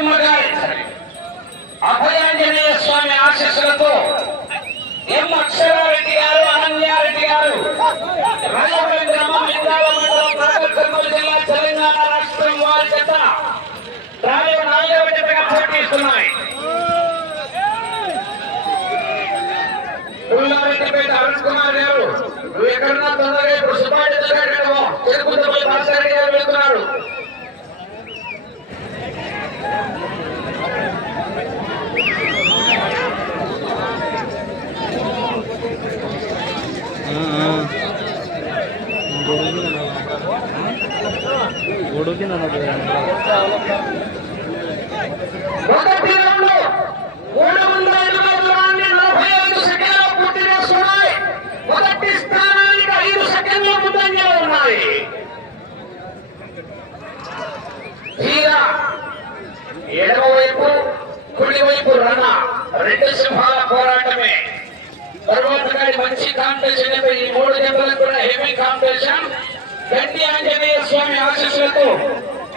లచ్చమ్మ గారి అభయాంజనేయ స్వామి ఆశీస్సులతో ఎం అక్షరారెడ్డి గారు అనన్యారెడ్డి గారు రాయవరం గ్రామం లింగాల మండలం నాగర్ కర్నూలు జిల్లా తెలంగాణ రాష్ట్రం వారి జత నాలుగవ జతగా పోటీస్తున్నాయి. పుల్లారెడ్డిపేట అరుణ్ కుమార్ గారు నువ్వు ఎక్కడన్నా తొందరగా ఇప్పుడు సుబ్బారెడ్డి దగ్గర చెరుకుంటపల్లి భాస్కరెడ్డి గారు వెళ్తున్నారు. మొదటి రౌండ్ 345 సెకండ్ల పూర్తి చేస్తున్నాయి. మొదటి స్థానానికి 5 సెకండ్ల ముందంజలో ఉన్నాయి. ఎడమ వైపు కుడి వైపు రణ రెండు సింహాల పోరాటమే. తర్వాత మంచి కాంపిటీషన్. ఈ 3 జతలకు కూడా హెవీ కాంపిటీషన్. గంటి ఆంజనేయ స్వామి ఆశీస్సులతో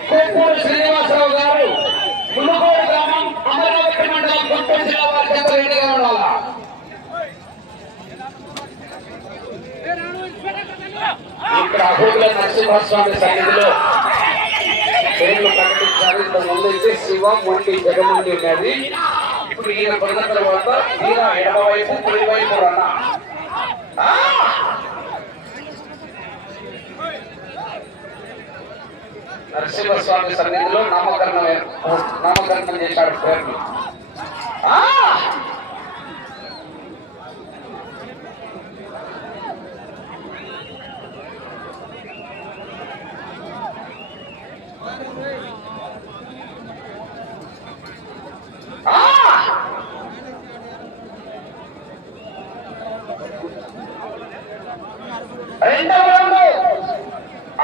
కోపూరు శ్రీనివాసరావు గారు మునుగోడు గ్రామం అమరావతి మండలం గుంటూరు జిల్లా వారి జత రెడీగా ఉండాలా. ఇక్కడ అహోబిల నరసింహస్వామి సన్నిధిలో పేర్లు ప్రకటించారు. ఇంతకుముందు అయితే శివ మొండి జగమండి ఉన్నది. ఇప్పుడు ఈయన కొన్న తర్వాత ఈయన ఎడమవైపు కుడివైపు రన్న. నరసింహస్వామి సన్నిధిలో నామకరణం చేశాడు పేర్లు. రెండవ రౌండ్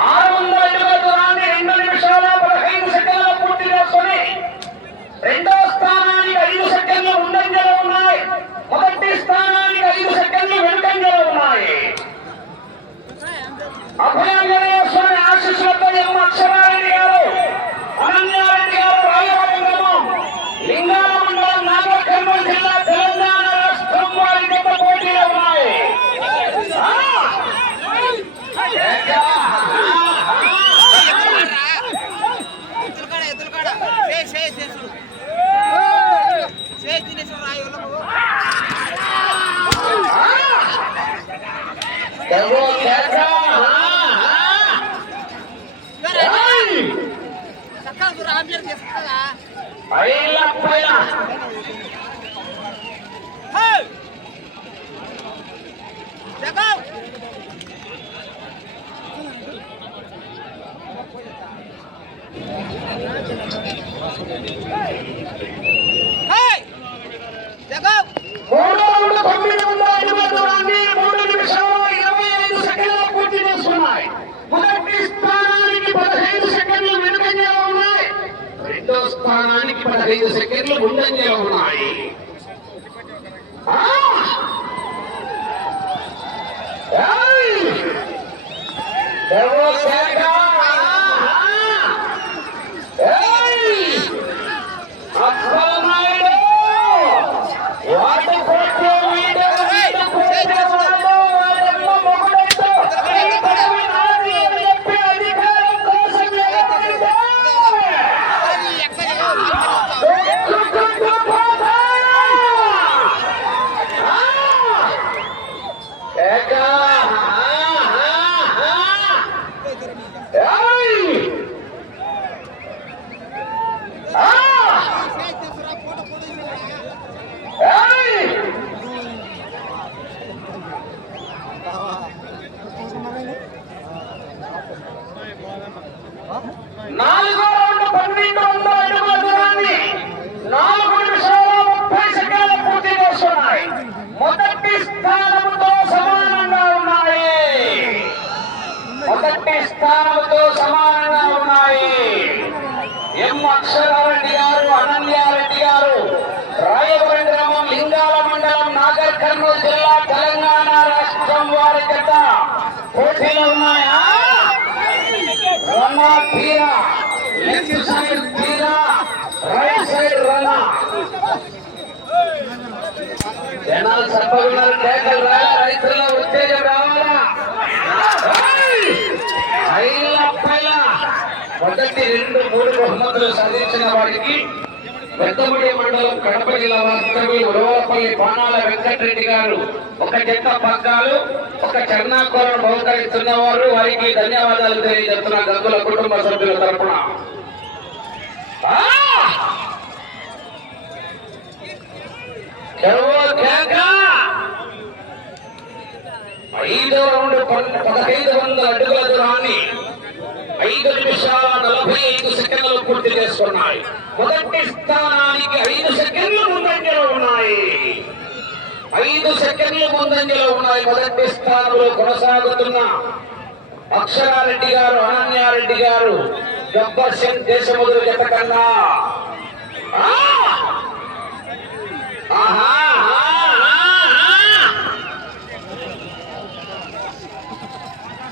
600 అడుగుల దూరాన్ని 2 నిమిషాల 15 సెకండ్ల పూర్తి చేసుకుని రెండవ స్థానానికి 5 సెకండ్లు ముందంజలో ఉన్నాయి. మొదటి స్థానానికి 5 సెకండ్లు వెనుకంజలో ఉన్నాయి. అభయాంజనేయ స్వామి ఆశీస్సులతో ఎం అక్షరారెడ్డి గారు అనన్యారెడ్డి గారు రాయవరం గ్రామం లింగాల మండలం నాగర్ కర్నూలు జిల్లా తెలంగాణ రాష్ట్రం వారి జత పోటీలో ఉన్నాయి. స్థానానికి 15 సెకండ్లు ముందంజలో ఉన్నాయి. నాలుగో రౌండ్ 1200 అడుగుల దూరాన్ని 4 నిమిషాల 30 సెకండ్ల పూర్తి చేస్తున్నాయి. మొదటి స్థానంతో సమానంగా ఉన్నాయి. ఎం అక్షరారెడ్డి గారు అనన్యారెడ్డి గారు రాయవరం గ్రామం లింగాల మండలం నాగర్ కర్నూలు జిల్లా తెలంగాణ రాష్ట్రం వారి జత పోటీలు ఉన్నాయా? రమా తీరా లెఫ్ట్ సైడ్ తీరా రైట్ జనాలు సభ్యులు కేకలు రాలా, రైతుల ఉత్తేజం రావాలా. మొదటి 2-3 బహుమతులు సాధించిన వారికి పెద్దముడి మండలం కడప జిల్లా వాస్తవ్యులు ఉరవపల్లి బాణాల వెంకటరెడ్డి గారు ఒక జత పగ్గాలు, ఒక చర్నాకోలను బహుకరిస్తున్న వారు. వారికి ధన్యవాదాలు తెలియజేస్తున్న గంగుల కుటుంబ సభ్యుల తరఫున. ఐదో రౌండ్ 1500 అడుగుల దూరాన్ని 5 నిమిషాల 45 సెకండ్లు పూర్తి చేసుకున్నాయి. మొదటి స్థానానికి 5 సెకండ్లు ముందంజలో ఉన్నాయి. 5 సెకండ్లు ముందంజలో ఉన్నాయి. మొదటి స్థానంలో కొనసాగుతున్న అక్షరారెడ్డి గారు, అనన్యారెడ్డి గారు గబ్బర్ సింగ్ దేశముద్రు జత కన్నా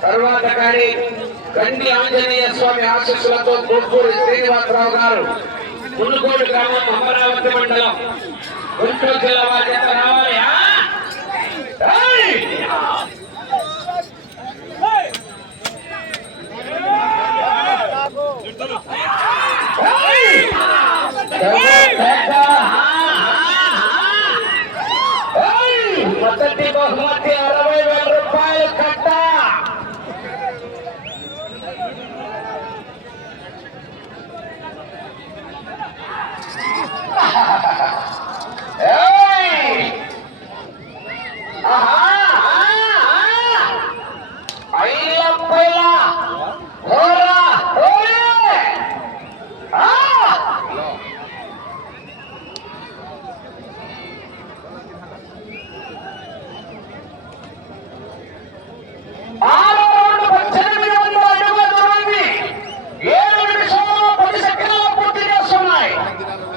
తర్వాత కాడి గండి ఆంజనేయ స్వామి ఆశీస్సులతో కోట్పూరి శ్రీనివాసరావు గారు మునుగోడు గ్రామం అమరావతి మండలం గుంటూరు జిల్లా వారి చేత రావాలి. మొదటి బహుమతి 60,000 రూపాయలు కట్ట.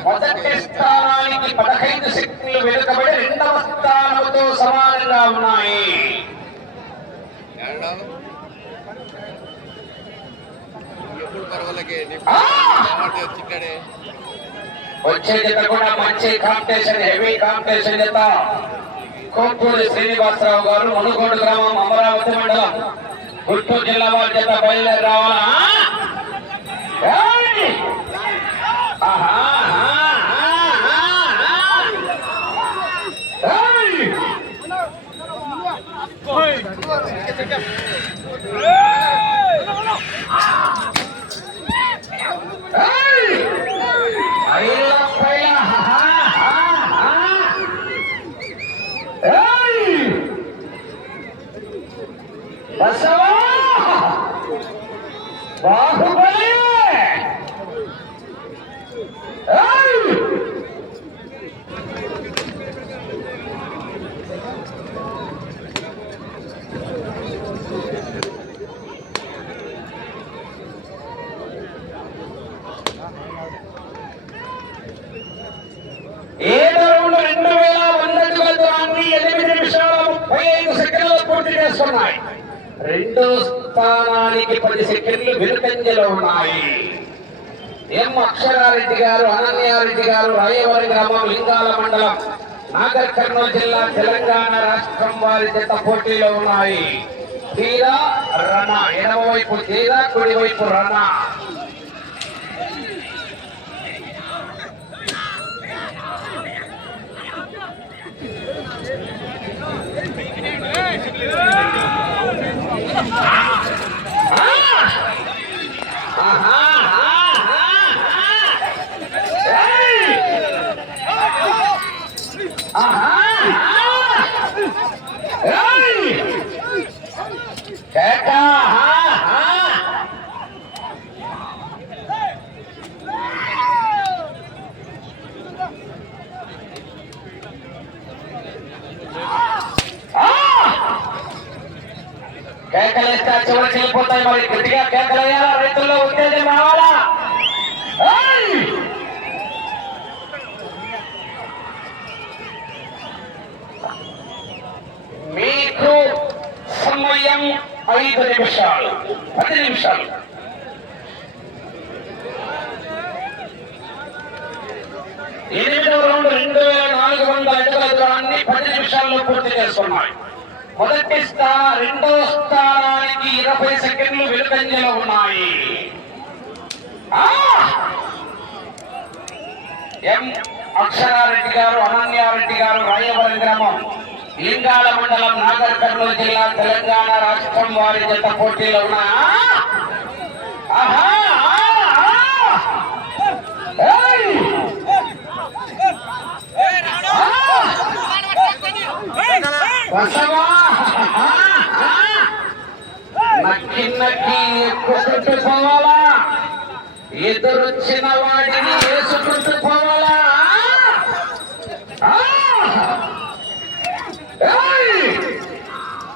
మొదటి స్థానానికి 15 సెకండ్లు వెనుకబడి రెండవ స్థానంతో సమానంగా ఉన్నాయి. వచ్చే జత కూడా మంచి కాంపిటీషన్, హెవీ కాంపిటీషన్ జత. కోట్పూరి శ్రీనివాసరావు గారు మునుగోడు గ్రామం అమరావతి మండలం గుంటూరు జిల్లా వారి జత బయలుదేరి రావాలా. బాహుబలి పూర్తి చేస్తున్నాయి. రెండో స్థానానికి 10 సెకండ్లు వెనుకంజలో ఉన్నాయి. ఎం అక్షరారెడ్డి గారు, అనన్యారెడ్డి గారు రాయవరం గ్రామం లింగాల మండలం నాగర్ కర్నూలు జిల్లా తెలంగాణ రాష్ట్రం వారి జత పోటీలో ఉన్నాయి. తీరా రణ, ఎడమ వైపు తీరా, కుడి వైపు రణ. కేకలేస్తా చివరికి వెళ్ళిపోతాయి. మరి గట్టిగా కేకలయ్యాలా, రైతుల్లో ఉత్తేజం రావాలా. మీకు సమయం 5 నిమిషాలు, 10 నిమిషాలు. ఎనిమిదవ రౌండ్ 2400 అడుగుల దూరాన్ని 10 నిమిషాల్లో పూర్తి చేసుకున్నాయి. రెండో స్థానానికి 20 సెకండ్లు వెనుకంజలో ఉన్నాయి. ఎం అక్షరారెడ్డి గారు, అనన్యారెడ్డి గారు, రాయవరం గ్రామం, లింగాల మండలం, నాగర్ కర్నూలు జిల్లా, తెలంగాణ రాష్ట్రం వారి జత పోటీలో ఉన్న నక్కి నక్కి ఎక్కుకుంటూ పోవాలా, ఎదురొచ్చిన వాడిని వేసుకుంటూ పోవాలా.